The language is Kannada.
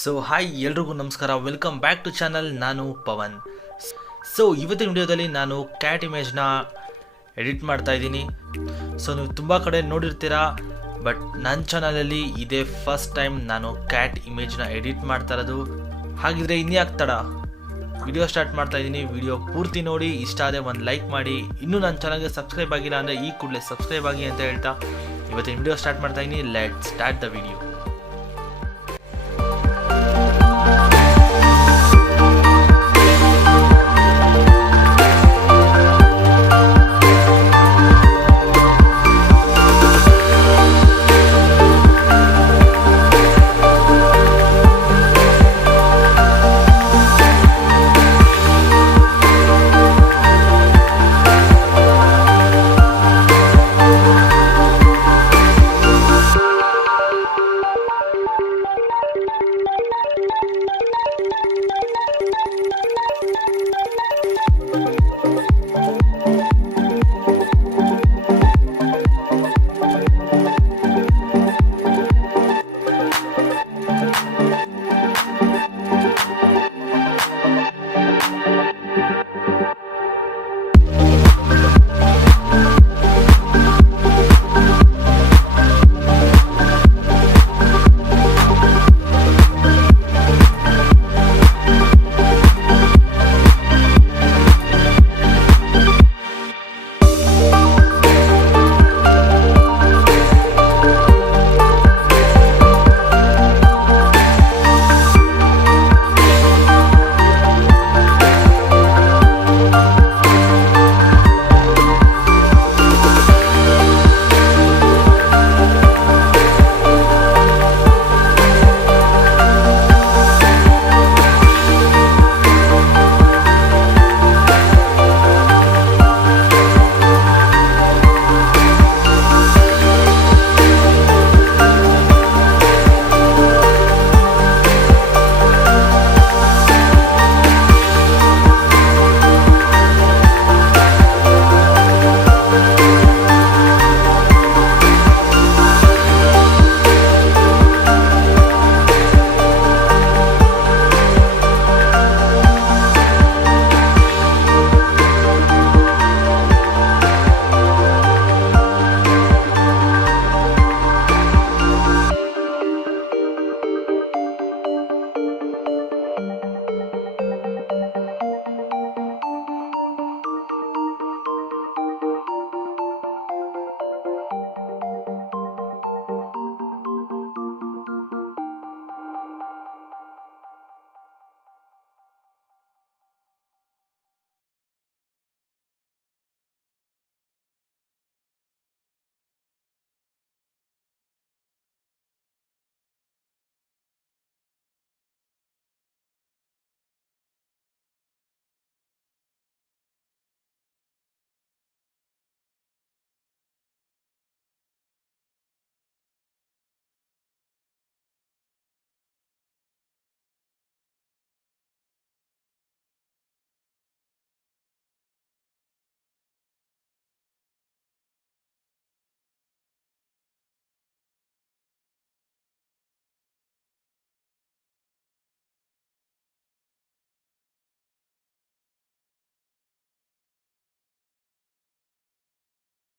ಸೊ ಹಾಯ್ ಎಲ್ರಿಗೂ ನಮಸ್ಕಾರ, ವೆಲ್ಕಮ್ ಬ್ಯಾಕ್ ಟು ಚಾನಲ್. ನಾನು ಪವನ್. ಸೊ ಇವತ್ತಿನ ವಿಡಿಯೋದಲ್ಲಿ ನಾನು ಕ್ಯಾಟ್ ಇಮೇಜ್ನ ಎಡಿಟ್ ಮಾಡ್ತಾ ಇದ್ದೀನಿ. ಸೊ ನೀವು ತುಂಬ ಕಡೆ ನೋಡಿರ್ತೀರಾ, ಬಟ್ ನನ್ನ ಚಾನಲಲ್ಲಿ ಇದೇ ಫಸ್ಟ್ ಟೈಮ್ ನಾನು ಕ್ಯಾಟ್ ಇಮೇಜ್ನ ಎಡಿಟ್ ಮಾಡ್ತಾ ಇರೋದು. ಹಾಗಿದ್ರೆ ಇನ್ಯಾಕೆ ತಡ, ವಿಡಿಯೋ ಸ್ಟಾರ್ಟ್ ಮಾಡ್ತಾ ಇದ್ದೀನಿ. ವಿಡಿಯೋ ಪೂರ್ತಿ ನೋಡಿ, ಇಷ್ಟ ಆದರೆ ಒಂದು ಲೈಕ್ ಮಾಡಿ. ಇನ್ನೂ ನನ್ನ ಚಾನಲ್ಗೆ ಸಬ್ಸ್ಕ್ರೈಬ್ ಆಗಿಲ್ಲ ಅಂದರೆ ಈ ಕೂಡಲೇ ಸಬ್ಸ್ಕ್ರೈಬ್ ಆಗಿ ಅಂತ ಹೇಳ್ತಾ ಇವತ್ತಿನ ವಿಡಿಯೋ ಸ್ಟಾರ್ಟ್ ಮಾಡ್ತಾ ಇದ್ದೀನಿ. Let's start the video.